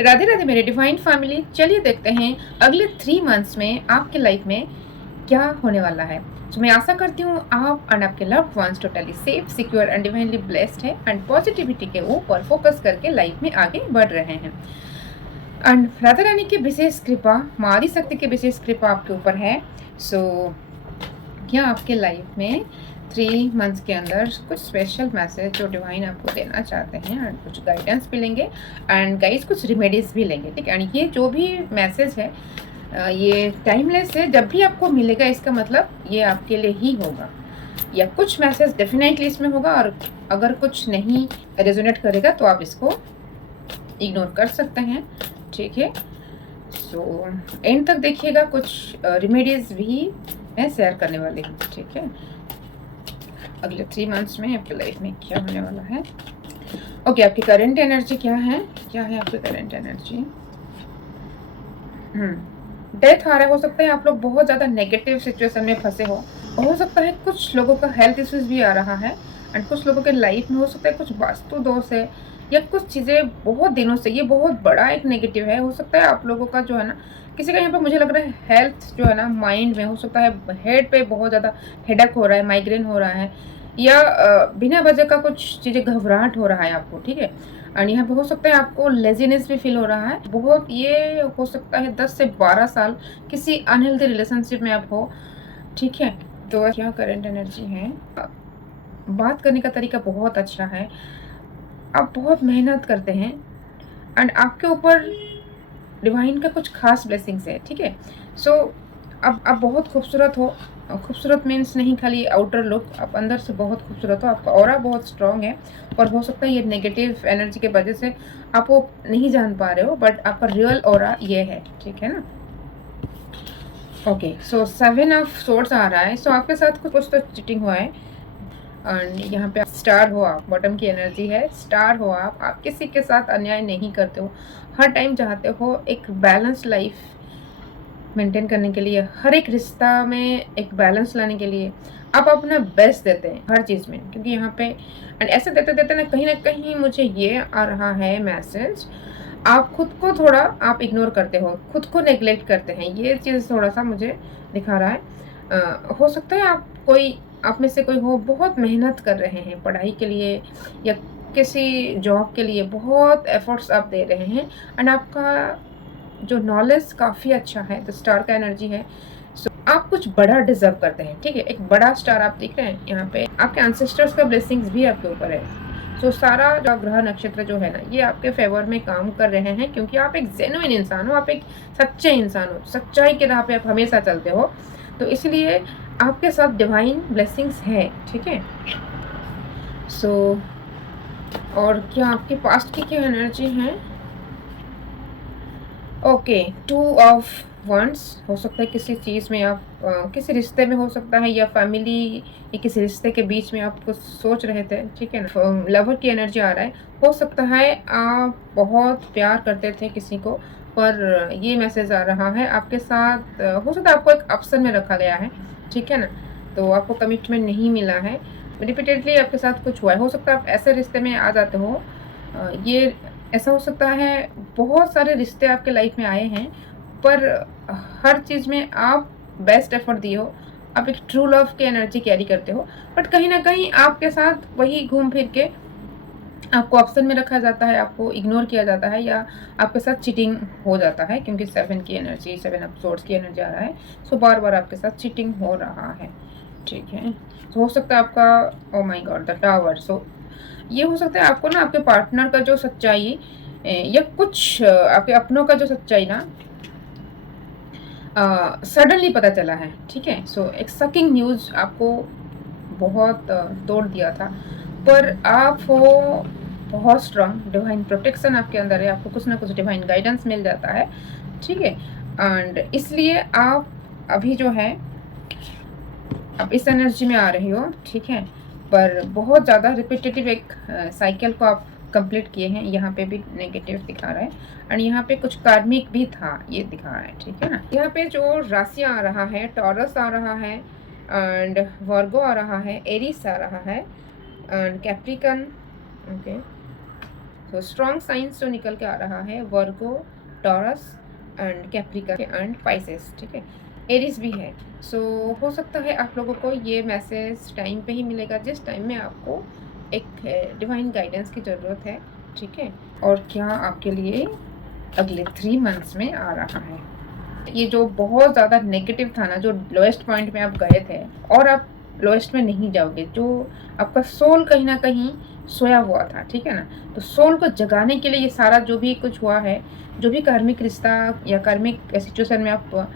राधे राधे मेरे divine family. चलिए देखते हैं अगले 3 मंथ्स में आपके लाइफ में क्या होने वाला है। तो मैं आशा करती हूँ आप एंड आपके loved ones totally safe, secure and divinely blessed है एंड पॉजिटिविटी के ऊपर फोकस करके लाइफ में आगे बढ़ रहे हैं। एंड राधा रानी की विशेष कृपा, माँ आदि शक्ति की विशेष कृपा आपके ऊपर है। सो क्या आपके लाइफ में 3 मंथ्स के अंदर कुछ स्पेशल मैसेज जो डिवाइन आपको देना चाहते हैं एंड कुछ गाइडेंस भी लेंगे एंड गाइस कुछ रेमेडीज भी लेंगे, ठीक है। एंड ये जो भी मैसेज है ये टाइमलेस है, जब भी आपको मिलेगा इसका मतलब ये आपके लिए ही होगा, या कुछ मैसेज डेफिनेटली इसमें होगा और अगर कुछ नहीं रेजोनेट करेगा तो आप इसको इग्नोर कर सकते हैं, ठीक है। सो एंड तक देखिएगा, कुछ रेमेडीज भी मैं शेयर करने वाली हूँ, ठीक है। अगले 3 मंथ्स में आपकी लाइफ में क्या होने वाला है। ओके, आपकी करंट एनर्जी क्या है, क्या है आपकी करंट एनर्जी। डेथ आ रहा है। हो सकता है आप लोग बहुत ज़्यादा नेगेटिव सिचुएशन में फंसे हो सकता है कुछ लोगों का हेल्थ इश्यूज भी आ रहा है एंड कुछ लोगों के लाइफ में हो सकता है कुछ वास्तु दोष है या कुछ चीज़ें बहुत दिनों से, ये बहुत बड़ा एक नेगेटिव है। हो सकता है आप लोगों का जो है ना, किसी का यहाँ पर मुझे लग रहा है हेल्थ जो है ना, माइंड में हो सकता है हेड पे बहुत ज़्यादा हेडेक हो रहा है, माइग्रेन हो रहा है, या बिना वजह का कुछ चीज़ें घबराहट हो रहा है आपको, ठीक है। एंड यहाँ पे हो सकता है आपको लेजीनेस भी फील हो रहा है बहुत। ये हो सकता है 10 से 12 साल किसी अनहेल्दी रिलेशनशिप में आप हो, ठीक है। तो क्या करंट एनर्जी है, बात करने का तरीका बहुत अच्छा है, आप बहुत मेहनत करते हैं एंड आपके ऊपर डिवाइन का कुछ खास ब्लेसिंग्स है, ठीक है। सो अब आप बहुत खूबसूरत हो। खूबसूरत मीन्स नहीं खाली आउटर लुक, आप अंदर से बहुत खूबसूरत हो, आपका ऑरा बहुत स्ट्रॉन्ग है। और हो सकता है ये नेगेटिव एनर्जी के वजह से आप वो नहीं जान पा रहे हो, बट आपका रियल ऑरा ये है, ठीक है ना। ओके, सो 7 ऑफ सोर्ड्स आ रहा है। सो आपके साथ कुछ तो चीटिंग हुआ है एंड यहाँ पे स्टार हो आप, बॉटम की एनर्जी है, स्टार हो आप किसी के साथ अन्याय नहीं करते हो, हर टाइम चाहते हो एक बैलेंस लाइफ मेंटेन करने के लिए, हर एक रिश्ता में एक बैलेंस लाने के लिए आप अपना बेस्ट देते हैं हर चीज़ में। क्योंकि यहाँ पे एंड ऐसे देते देते ना कहीं मुझे ये आ रहा है मैसेज, आप खुद को थोड़ा आप इग्नोर करते हो, खुद को नेग्लेक्ट करते हैं, ये चीज़ थोड़ा सा मुझे दिखा रहा है। हो सकता है आप में से कोई हो बहुत मेहनत कर रहे हैं पढ़ाई के लिए या किसी जॉब के लिए, बहुत एफर्ट्स आप दे रहे हैं एंड आपका जो नॉलेज काफ़ी अच्छा है, तो स्टार का एनर्जी है। सो आप कुछ बड़ा डिजर्व करते हैं, ठीक है। एक बड़ा स्टार आप देख रहे हैं यहाँ पे, आपके एंसेस्टर्स का ब्लेसिंग्स भी आपके ऊपर है। सो सारा जो ग्रह नक्षत्र जो है ना, ये आपके फेवर में काम कर रहे हैं क्योंकि आप एक जेन्युइन इंसान हो, आप एक सच्चे इंसान हो, सच्चाई के राह पे आप हमेशा चलते हो, तो इसलिए आपके साथ डिवाइन ब्लेसिंग्स है, ठीक है। सो और क्या आपके पास्ट की क्या एनर्जी है। Okay, 2 of ones. हो सकता है किसी चीज़ में आप किसी रिश्ते में हो सकता है, या फैमिली या किसी रिश्ते के बीच में आप कुछ सोच रहे थे, ठीक है ना। लवर की एनर्जी आ रहा है। हो सकता है आप बहुत प्यार करते थे किसी को, पर ये मैसेज आ रहा है आपके साथ हो सकता है आपको एक ऑप्शन में रखा गया है, ठीक है ना, तो आपको कमिटमेंट नहीं मिला है, रिपीटेडली आपके साथ कुछ हुआ है। हो सकता है आप ऐसे रिश्ते में आ जाते हो, ये ऐसा हो सकता है बहुत सारे रिश्ते आपके लाइफ में आए हैं, पर हर चीज़ में आप बेस्ट एफर्ट दिए हो, आप एक ट्रू लव की एनर्जी कैरी करते हो, बट कहीं ना कहीं आपके साथ वही घूम फिर के आपको ऑप्शन में रखा जाता है, आपको इग्नोर किया जाता है, या आपके साथ चीटिंग हो जाता है क्योंकि 7 की एनर्जी, 7 ऑफ सोर्ड्स की एनर्जी आ रहा है। सो बार बार आपके साथ चीटिंग हो रहा है, ठीक है। तो हो सकता है आपका, oh my God, the tower. So ये हो सकता है आपको ना आपके पार्टनर का जो सच्चाई या कुछ आपके अपनों का जो सच्चाई ना सडनली पता चला है, ठीक है। सो एक शॉकिंग न्यूज़ आपको बहुत तोड़ दिया था, पर आप हो बहुत स्ट्रांग, डिवाइन प्रोटेक्शन आपके अंदर है, आपको कुछ ना कुछ डिवाइन गाइडेंस मिल जाता है, ठीक है। एंड इसलिए आप अभी जो है आप इस एनर्जी में आ रही हो, ठीक है, पर बहुत ज़्यादा रिपीटेटिव एक साइकिल को आप कंप्लीट किए हैं। यहाँ पे भी नेगेटिव दिखा रहा है एंड यहाँ पे कुछ कार्मिक भी था, ये दिखा रहा है, ठीक है ना। यहाँ पे जो राशियाँ आ रहा है, टॉरस आ रहा है एंड वर्गो आ रहा है, एरिस आ रहा है एंड कैप्रिकन, ओके। तो स्ट्रॉन्ग साइंस जो निकल के आ रहा है वर्गो, टॉरस एंड कैप्रिका एंड पाइसेस, ठीक है, एरिस भी है। सो हो सकता है आप लोगों को ये मैसेज टाइम पे ही मिलेगा जिस टाइम में आपको एक डिवाइन गाइडेंस की ज़रूरत है, ठीक है। और क्या आपके लिए अगले 3 मंथ्स में आ रहा है। ये जो बहुत ज़्यादा नेगेटिव था ना, जो लोएस्ट पॉइंट में आप गए थे और आप लोएस्ट में नहीं जाओगे, जो आपका सोल कहीं ना कहीं सोया हुआ था, ठीक है ना, तो सोल को जगाने के लिए ये सारा जो भी कुछ हुआ है, जो भी कार्मिक रिश्ता या कार्मिक सिचुएशन में आप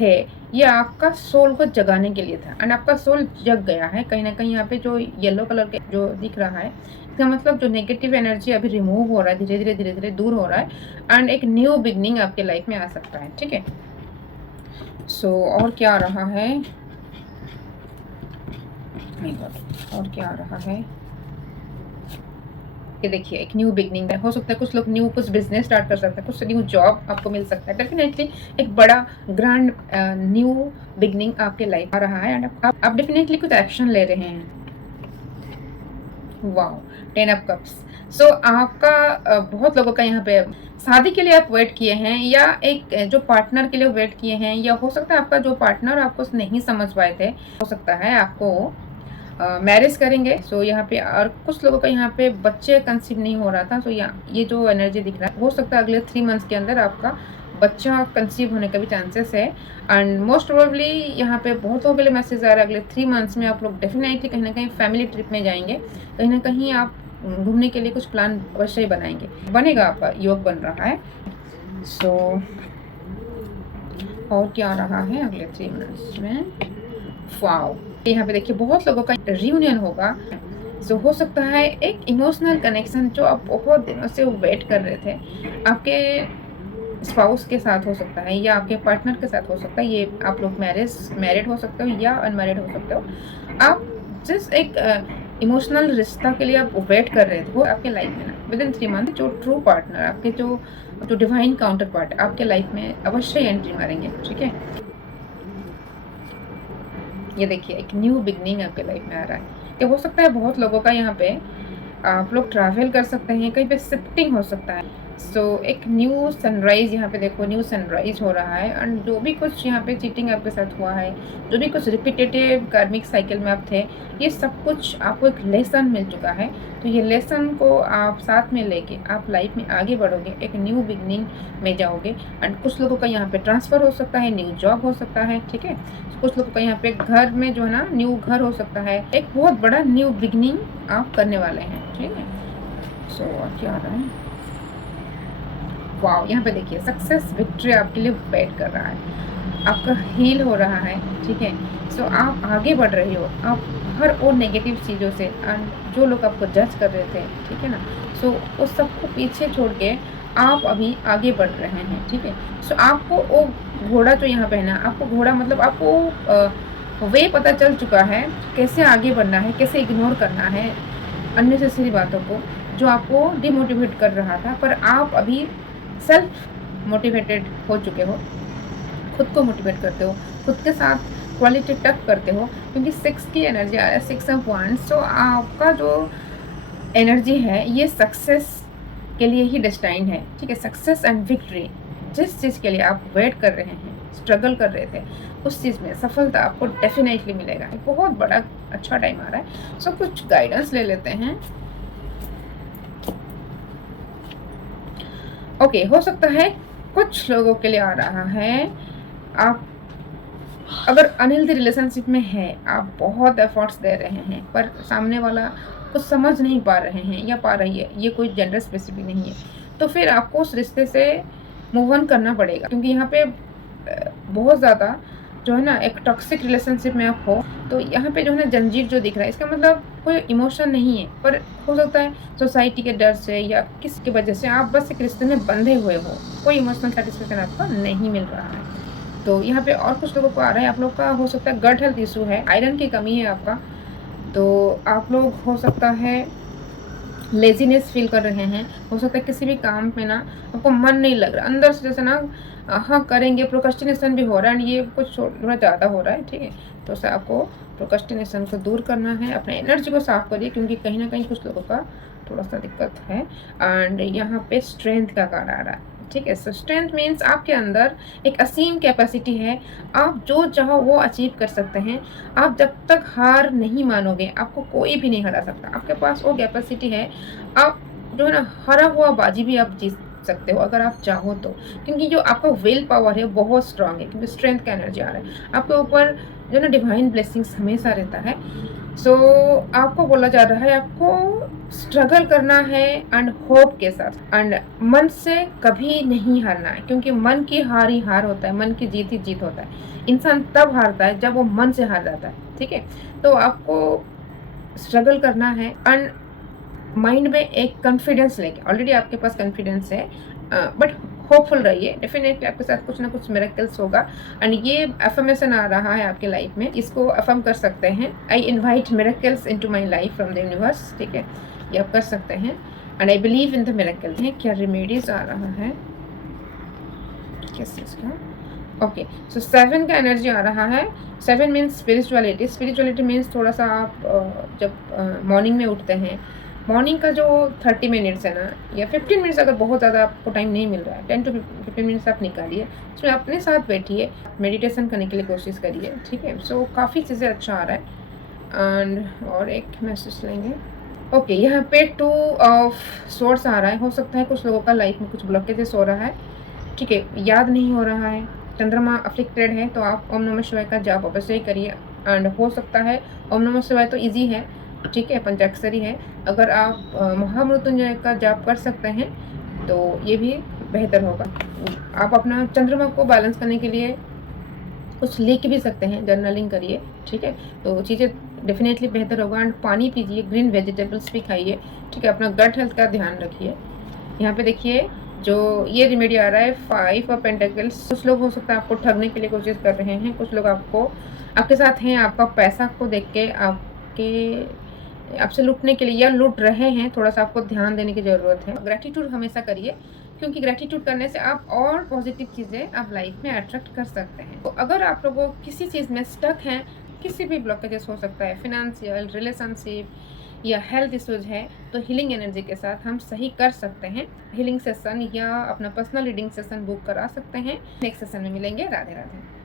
थे, ये आपका सोल को जगाने के लिए था एंड आपका सोल जग गया है कहीं ना कहीं। यहाँ पे जो येलो कलर के जो दिख रहा है, इसका मतलब जो नेगेटिव एनर्जी अभी रिमूव हो रहा है, धीरे धीरे दूर हो रहा है एंड एक न्यू बिगनिंग आपके लाइफ में आ सकता है, ठीक है। सो और क्या आ रहा है, और क्या आ रहा है, ये देखिए एक न्यू बिगनिंग है। हो सकता है कुछ लोग न्यू कुछ बिजनेस स्टार्ट कर सकते हैं, कुछ न्यू जॉब आपको मिल सकता है। डेफिनेटली एक बड़ा ग्रैंड न्यू बिगनिंग आपके लाइफ आ रहा है एंड आप डेफिनेटली कुछ एक्शन ले रहे हैं। Wow, 10 of cups. सो आपका बहुत लोगों का यहाँ पे शादी के लिए आप वेट किए हैं या एक जो पार्टनर के लिए वेट किए हैं, या हो सकता है आपका जो पार्टनर आपको नहीं समझ पाए थे, हो सकता है आपको मैरिज करेंगे। सो यहाँ पे और कुछ लोगों का यहाँ पे बच्चे कंसीव नहीं हो रहा था। सो यहाँ ये जो एनर्जी दिख रहा है, हो सकता है अगले 3 मंथ्स के अंदर आपका बच्चा कंसीव होने का भी चांसेस है एंड मोस्ट प्रोबेबली यहाँ पे बहुत लोगों के लिए मैसेज आ रहा है अगले 3 मंथ्स में आप लोग डेफिनेटली कहीं ना कहीं फैमिली ट्रिप में जाएंगे, कहीं ना कहीं आप घूमने के लिए कुछ प्लान अवश्य ही बनाएंगे, बनेगा, आपका योग बन रहा है। सो और क्या आ रहा है अगले 3 मंथ्स में, वाओ, यहाँ पे देखिए बहुत लोगों का रियूनियन होगा। सो हो सकता है एक इमोशनल कनेक्शन जो आप बहुत दिनों से वेट कर रहे थे, आपके स्पाउस के साथ हो सकता है या आपके पार्टनर के साथ हो सकता है। ये आप लोग मैरिड हो सकते हो या अनमैरिड हो सकते हो। आप जिस एक इमोशनल रिश्ता के लिए आप वेट कर रहे थे, वो आपके लाइफ में ना विद इन 3 मंथ जो ट्रू पार्टनर, आपके जो डिवाइन काउंटर पार्ट आपके लाइफ में अवश्य एंट्री मारेंगे, ठीक है। ये देखिए एक न्यू बिगनिंग आपके लाइफ में आ रहा है। कि हो सकता है बहुत लोगों का यहाँ पे आप लोग ट्रैवल कर सकते हैं, कहीं पे शिफ्टिंग हो सकता है। सो एक न्यू सनराइज, यहाँ पे देखो न्यू सनराइज हो रहा है एंड जो भी कुछ यहाँ पे चीटिंग आपके साथ हुआ है, जो भी कुछ रिपीटेटिव कार्मिक साइकिल में आप थे, ये सब कुछ आपको एक लेसन मिल चुका है। तो ये लेसन को आप साथ में लेके आप लाइफ में आगे बढ़ोगे, एक न्यू बिगनिंग में जाओगे एंड कुछ लोगों का यहाँ पे ट्रांसफ़र हो सकता है, न्यू जॉब हो सकता है, ठीक है। कुछ लोगों का यहाँ पे घर में जो है ना न्यू घर हो सकता है, एक बहुत बड़ा न्यू बिगनिंग आप करने वाले हैं, ठीक है। सो क्या आ रहा है, वाओ, यहाँ पे देखिए सक्सेस विक्ट्री आपके लिए वेट कर रहा है, आपका हील हो रहा है, ठीक है। सो आप आगे बढ़ रहे हो, आप हर वो नेगेटिव चीज़ों से जो लोग आपको जज कर रहे थे, ठीक है ना, सो उस सबको पीछे छोड़ के आप अभी आगे बढ़ रहे हैं, ठीक है। सो आपको वो घोड़ा जो यहाँ पे है ना, आपको घोड़ा मतलब आपको वे पता चल चुका है कैसे आगे बढ़ना है, कैसे इग्नोर करना है अननेसेसरी बातों को जो आपको डिमोटिवेट कर रहा था, पर आप अभी सेल्फ मोटिवेटेड हो चुके हो, खुद को मोटिवेट करते हो, खुद के साथ क्वालिटी टक करते हो, क्योंकि 6 की एनर्जी आ रहा है, 6 ऑफ वांड्स। सो आपका जो एनर्जी है ये सक्सेस के लिए ही डेस्टाइन है, ठीक है। सक्सेस एंड विक्ट्री, जिस चीज़ के लिए आप वेट कर रहे हैं, स्ट्रगल कर रहे थे, उस चीज़ में सफलता आपको डेफिनेटली मिलेगा। बहुत बड़ा अच्छा टाइम आ रहा है। सो कुछ गाइडेंस ले लेते हैं। ओके, हो सकता है कुछ लोगों के लिए आ रहा है, आप अगर अनहेल्दी रिलेशनशिप में है, आप बहुत एफर्ट्स दे रहे हैं पर सामने वाला कुछ समझ नहीं पा रहे हैं या पा रही है, ये कोई जेंडर स्पेसिफिक नहीं है, तो फिर आपको उस रिश्ते से मूव ऑन करना पड़ेगा, क्योंकि यहाँ पे बहुत ज़्यादा जो है ना एक टॉक्सिक रिलेशनशिप में आप हो, तो यहाँ पे जो है ना जंजीर जो दिख रहा है, इसका मतलब कोई इमोशन नहीं है, पर हो सकता है सोसाइटी के डर से या किसकी वजह से आप बस एक रिश्ते में बंधे हुए हो, कोई इमोशनल सेटिस्फेक्शन आपको नहीं मिल रहा है। तो यहाँ पे और कुछ लोगों को आ रहा है, आप लोग का हो सकता है गट हेल्थ इशू है, आयरन की कमी है आपका, तो आप लोग हो सकता है लेजीनेस फील कर रहे हैं, हो सकता है किसी भी काम में ना आपको मन नहीं लग रहा, अंदर से जैसे ना हाँ करेंगे, प्रोक्रेस्टिनेशन भी हो रहा है, ये कुछ थोड़ा ज़्यादा हो रहा है, ठीक है। तो उससे आपको प्रोक्रेस्टिनेशन को दूर करना है, अपने एनर्जी को साफ करिए, क्योंकि कहीं ना कहीं कुछ लोगों का थोड़ा सा दिक्कत है। एंड यहाँ पे स्ट्रेंथ का कार्ड आ रहा है, ठीक है। सो स्ट्रेंथ मीन्स आपके अंदर एक असीम कैपेसिटी है, आप जो चाहो वो अचीव कर सकते हैं। आप जब तक हार नहीं मानोगे आपको कोई भी नहीं हरा सकता, आपके पास वो कैपेसिटी है। आप जो है ना हरा हुआ बाजी भी आप जीत सकते हो अगर आप चाहो तो, क्योंकि जो आपका विल पावर है बहुत स्ट्रांग है, क्योंकि स्ट्रेंथ का एनर्जी आ रहा है आपके ऊपर, जो ना डिवाइन ब्लेसिंग्स हमेशा रहता है। सो आपको बोला जा रहा है आपको स्ट्रगल करना है एंड होप के साथ, एंड मन से कभी नहीं हारना है, क्योंकि मन की हार ही हार होता है, मन की जीत ही जीत होता है। इंसान तब हारता है जब वो मन से हार जाता है, ठीक है। तो आपको स्ट्रगल करना है एंड माइंड में एक कॉन्फिडेंस लेके, ऑलरेडी आपके पास कॉन्फिडेंस है, बट होपफुल रहिए, डेफिनेटली आपके साथ कुछ ना कुछ मिरेकल्स होगा। एंड ये अफर्मेशन आ रहा है आपके लाइफ में, इसको अफर्म कर सकते हैं, I invite miracles into my life from the universe, ठीक है, ये आप कर सकते हैं। And I believe in the miracle है। क्या रेमेडीज आ रहा है, किस चीज़ का? ओके, सो 7 का एनर्जी आ रहा है। 7 मीन्स स्पिरिचुअलिटी। स्पिरिचुअलिटी मीन्स थोड़ा सा आप जब मॉर्निंग में उठते हैं, मॉर्निंग का जो 30 मिनट्स है ना, या 15 मिनट्स, अगर बहुत ज़्यादा आपको टाइम नहीं मिल रहा है, 10 to 15 मिनट्स आप निकालिए, उसमें अपने साथ बैठिए, मेडिटेशन करने के लिए कोशिश करिए, ठीक है। सो काफ़ी चीज़ें अच्छा आ रहा है। एंड और एक मैसेज लेंगे। ओके, यहाँ पे 2 ऑफ सोर्स आ रहा है। हो सकता है कुछ लोगों का लाइफ में कुछ ब्लॉकेजेस हो रहा है, ठीक है, याद नहीं हो रहा है, चंद्रमा अफ्लिक्टेड है, तो आप ओम नमः शिवाय का जाप अवश्य ही करिए। एंड हो सकता है ओम नमः शिवाय तो इजी है, ठीक है, पंचाक्षरी है, अगर आप महामृत्युंजय का जाप कर सकते हैं तो ये भी बेहतर होगा। आप अपना चंद्रमा को बैलेंस करने के लिए कुछ लिख भी सकते हैं, जर्नलिंग करिए, ठीक है, तो चीज़ें डेफिनेटली बेहतर होगा। एंड पानी पीजिए, ग्रीन वेजिटेबल्स भी खाइए, ठीक है, अपना गट हेल्थ का ध्यान रखिए। यहाँ पे देखिए जो ये रेमेडी आ रहा है 5 ऑफ पेंटिकल्स। कुछ लोग हो सकता है आपको ठगने के लिए कोशिश कर रहे हैं, कुछ लोग आपके साथ हैं, आपका पैसा को देख के आपसे लूटने के लिए या लूट रहे हैं, थोड़ा सा आपको ध्यान देने की ज़रूरत है। ग्रैटिट्यूड हमेशा करिए, क्योंकि ग्रैटिट्यूड करने से आप और पॉजिटिव चीज़ें आप लाइफ में अट्रैक्ट कर सकते हैं। तो अगर आप लोगों किसी चीज़ में स्टक हैं, किसी भी ब्लॉकेजेस हो सकता है, फिनेंशियल, रिलेशनशिप या हेल्थ इश्यूज है, तो हीलिंग एनर्जी के साथ हम सही कर सकते हैं। हीलिंग सेशन या अपना पर्सनल रीडिंग सेशन बुक करा सकते हैं। नेक्स्ट सेशन में मिलेंगे। राधे राधे।